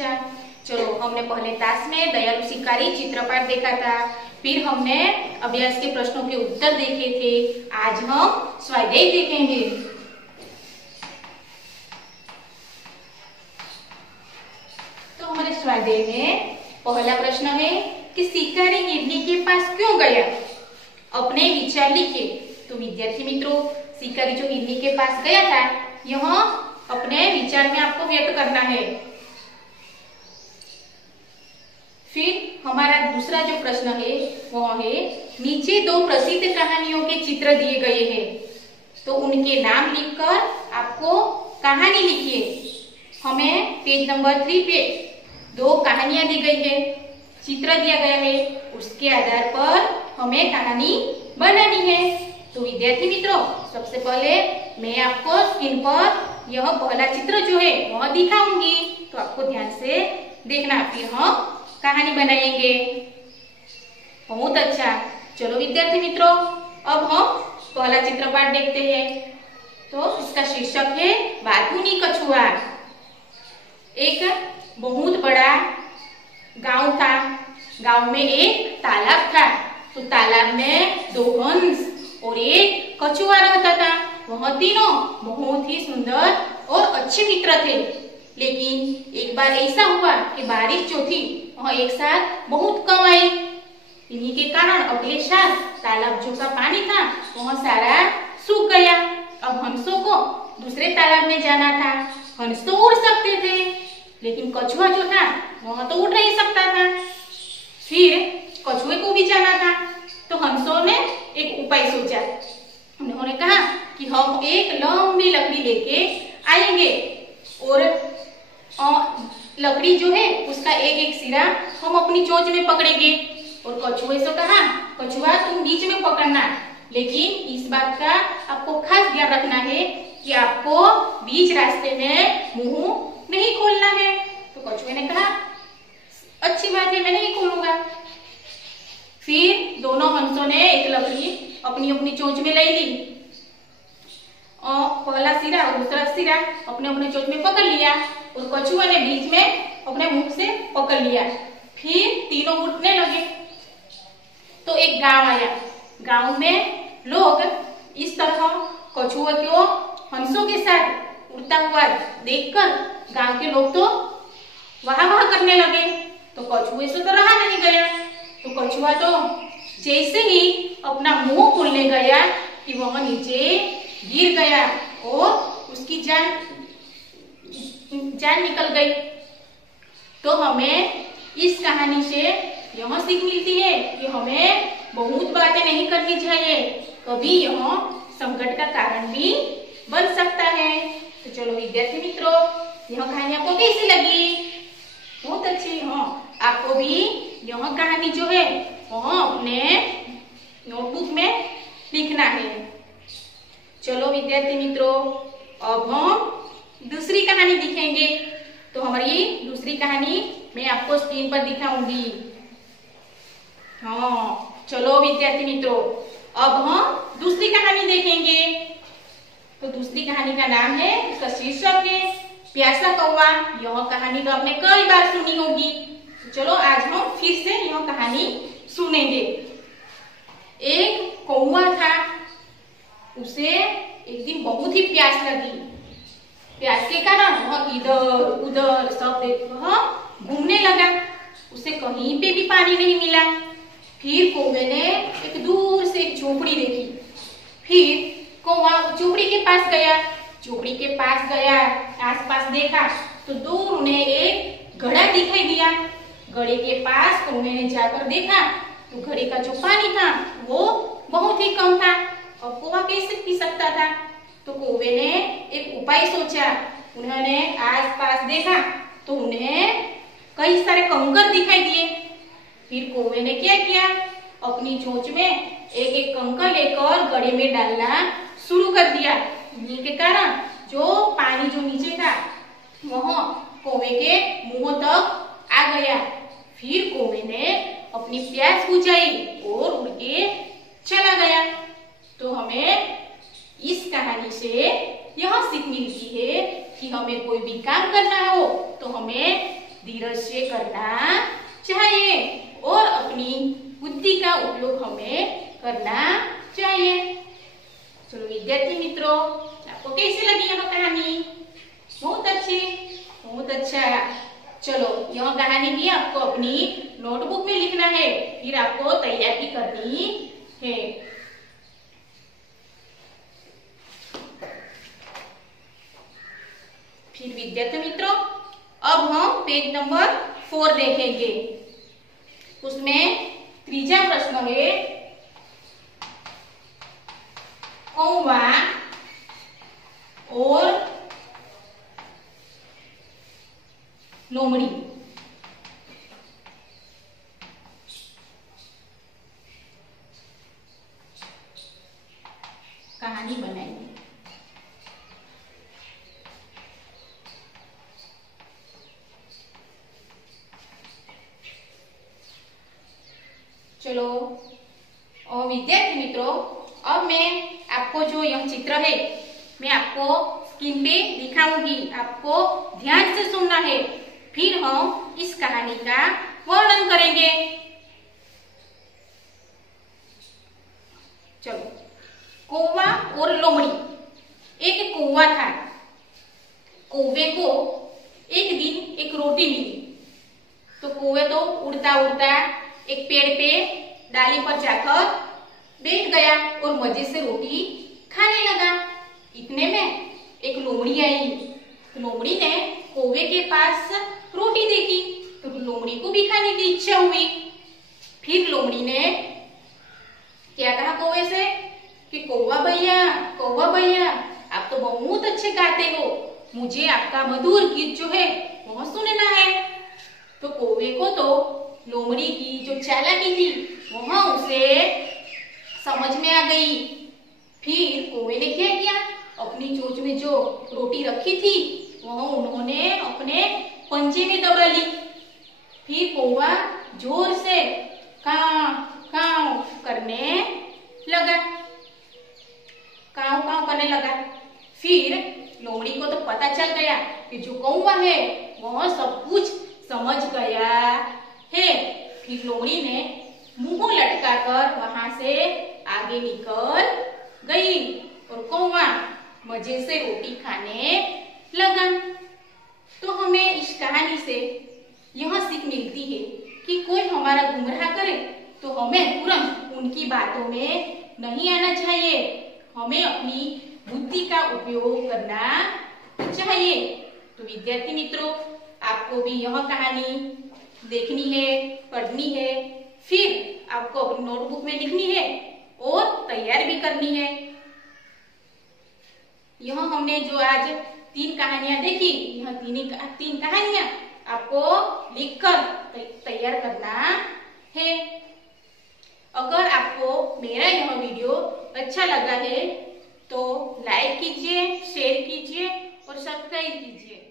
अच्छा, चलो हमने पहले ताश में दयालु शिकारी चित्रपाठ देखा था, फिर हमने अभ्यास के प्रश्नों के उत्तर देखे थे। आज हम स्वाध्याय देखेंगे। तो हमारे स्वाध्याय में पहला प्रश्न है कि शिकारी हिरनी के पास क्यों गया? अपने विचार लिखिए। तो विद्यार्थी मित्रों, शिकारी जो हिरनी के पास गया था, यह अपने विचार में आपको व्यक्त करना है। फिर हमारा दूसरा जो प्रश्न है वह है, नीचे दो प्रसिद्ध कहानियों के चित्र दिए गए हैं, तो उनके नाम लिखकर आपको कहानी लिखिए। हमें पेज नंबर 3 पे दो कहानियां दी गई है, चित्र दिया गया है, उसके आधार पर हमें कहानी बनानी है। तो विद्यार्थी मित्रों, सबसे पहले मैं आपको स्क्रीन पर यह पहला चित्र जो है वह दिखाऊंगी, तो आपको ध्यान से देखना, फिर हम कहानी बनाएंगे। बहुत अच्छा, चलो विद्यार्थी मित्रों, अब हम पहला चित्रपाठ देखते हैं। तो इसका शीर्षक है बाथुनी कछुआ। एक बहुत बड़ा गांव था। गांव में एक तालाब था। तो तालाब में दो हंस और एक कछुआ रहता था। वह तीनों बहुत ही सुंदर और अच्छे मित्र थे। लेकिन एक बार ऐसा हुआ कि बारिश जो थी वह एक साथ बहुत कम आई। इन्हीं के कारण अगले साल तालाब जो का पानी था वह सारा सूख गया। अब हंसों को दूसरे तालाब में जाना था। हंस तो उड़ सकते थे, लेकिन कछुआ जो था वह तो उड़ नहीं सकता था। फिर कछुए को भी जाना था। तो हंसों ने एक उपाय सोचा। उन्होंने कहा कि हम एक लंबी लकड़ी लेके आएंगे और लकड़ी जो है उसका एक एक सिरा हम अपनी चोंच में पकड़ेंगे। और कछुए से कहा, कछुआ तुम बीच में पकड़ना, लेकिन इस बात का आपको खास ध्यान रखना है कि आपको बीच रास्ते में मुंह नहीं खोलना है। तो कछुए ने कहा, अच्छी बात है, मैं नहीं खोलूंगा। फिर दोनों हंसों ने एक लकड़ी अपनी अपनी चोंच में ले ली और पहला सिरा और दूसरा सिरा अपने अपने चोंच में पकड़ लिया और कछुआ ने बीच में अपने मुख से पकड़ लिया। फिर तीनों उठने लगे। तो एक गांव आया। गांव में लोग इस तरह कछुआ को हंसों के साथ उड़ता हुआ देखकर गांव के लोग तो वाह वाह करने लगे। तो कछुए से तो रहा नहीं गया। तो कछुआ तो जैसे ही अपना मुंह खोलने गया कि वह नीचे गिर गया और उसकी जान निकल गई। तो हमें इस कहानी से यह सीख मिलती है कि हमें बहुत बातें नहीं करनी चाहिए, कभी यह संकट का कारण भी बन सकता है। तो चलो विद्यार्थी मित्रों, यह कहानी आपको कैसी लगी? बहुत अच्छी। हाँ, आपको भी यह कहानी जो है वह अपने नोटबुक में लिखना है। चलो विद्यार्थी मित्रों, अब हम दूसरी कहानी दिखेंगे। तो हमारी दूसरी कहानी मैं आपको स्क्रीन पर दिखाऊंगी। हाँ, चलो विद्यार्थी मित्रों, अब हम दूसरी कहानी देखेंगे। तो दूसरी कहानी का नाम है, उसका शीर्षक है प्यासा कौवा। यह कहानी तो आपने कई बार सुनी होगी। तो चलो आज हम फिर से यह कहानी सुनेंगे। एक कौवा था। उसे एक दिन बहुत ही प्यास लगी। प्यास के कारण वह इधर उधर सब जगह घूमने लगा। उसे कहीं पे भी पानी नहीं मिला। फिर कौवे ने एक दूर से एक झोपड़ी देखी। फिर कौवा झोपड़ी के पास गया। झोपड़ी के पास गया, आसपास देखा तो दूर उन्हें एक घड़ा दिखाई दिया। घड़े के पास कौवे ने जाकर देखा तो घड़े का जो पानी था वो बहुत ही कम था। अब कौवा कैसे पी सकता था? तो कौवे ने एक उपाय सोचा। उन्होंने आसपास देखा तो उन्हें कई सारे कंकर दिखाई दिए। फिर कौवे ने क्या किया, अपनी चोंच में एक एक कंकर लेकर घड़े में डालना शुरू कर दिया। इन्हीं के कारण जो पानी जो नीचे था वह कौवे के मुंह तक आ गया। फिर कौवे ने अपनी प्यास बुझाई और उड़ के चला गया। तो हमें इस कहानी से यह सीख मिलती है कि हमें कोई भी काम करना हो तो हमें धीरज से करना चाहिए और अपनी बुद्धि का उपयोग हमें करना चाहिए। चलो विद्यार्थी मित्रों, आपको कैसी लगी यह कहानी? बहुत अच्छी, बहुत अच्छा। चलो यह कहानी भी आपको अपनी नोटबुक में लिखना है, फिर आपको तैयारी करनी है। फिर विद्यार्थी मित्रों, अब हम पेज नंबर 4 देखेंगे। उसमें तीसरा प्रश्न है, कौवा और लोमड़ी कहानी बनाएंगे। चलो और विद्यार्थी मित्रों, अब मैं आपको जो यह चित्र है मैं आपको स्क्रीन पे दिखाऊंगी, आपको ध्यान से सुनना है, फिर हम इस कहानी का वर्णन करेंगे। चलो, कौवा और लोमड़ी। एक कौवा था, कौवे को एक दिन एक रोटी मिली, तो कौवे तो उड़ता उड़ता एक पेड़ पे डाली पर जाकर बैठ गया और मजे से रोटी खाने लगा। इतने में एक लोमड़ी आई। तो लोमड़ी ने कौवे के पास रोटी देखी, तो लोमड़ी को भी खाने की इच्छा हुई। फिर लोमड़ी ने क्या कहा कौवे से कि कौवा भैया आप तो बहुत अच्छे गाते हो, मुझे आपका मधुर गीत जो है वह सुनना है। तो कौवे को तो लोमड़ी की जो चालाकी थी वह उसे समझ में आ गई। फिर कौवे ने क्या किया, अपनी चोंच में जो रोटी रखी थी वह उन्होंने अपने पंजे में दबा ली। फिर कौवा जोर से काव काव करने लगा, काव काव करने लगा। फिर लोमड़ी को तो पता चल गया कि जो कौवा है वह सब कुछ समझ गया है। फिर लोमड़ी ने मुंह लटकाकर वहां से आगे निकल गई और कौवा मजे से रोटी खाने लगा। तो हमें इस कहानी से यह सीख मिलती है कि कोई हमारा गुमराह करे तो हमें तुरंत उनकी बातों में नहीं आना चाहिए, हमें अपनी बुद्धि का उपयोग करना चाहिए। तो विद्यार्थी मित्रों, आपको भी यह कहानी देखनी है, पढ़नी है, फिर आपको अपनी नोटबुक में लिखनी है और तैयार भी करनी है। यह हमने जो आज 3 कहानियां देखी, यह 3 कहानियां आपको लिखकर तैयार करना है। अगर आपको मेरा यह वीडियो अच्छा लगा है तो लाइक कीजिए, शेयर कीजिए और सब्सक्राइब कीजिए।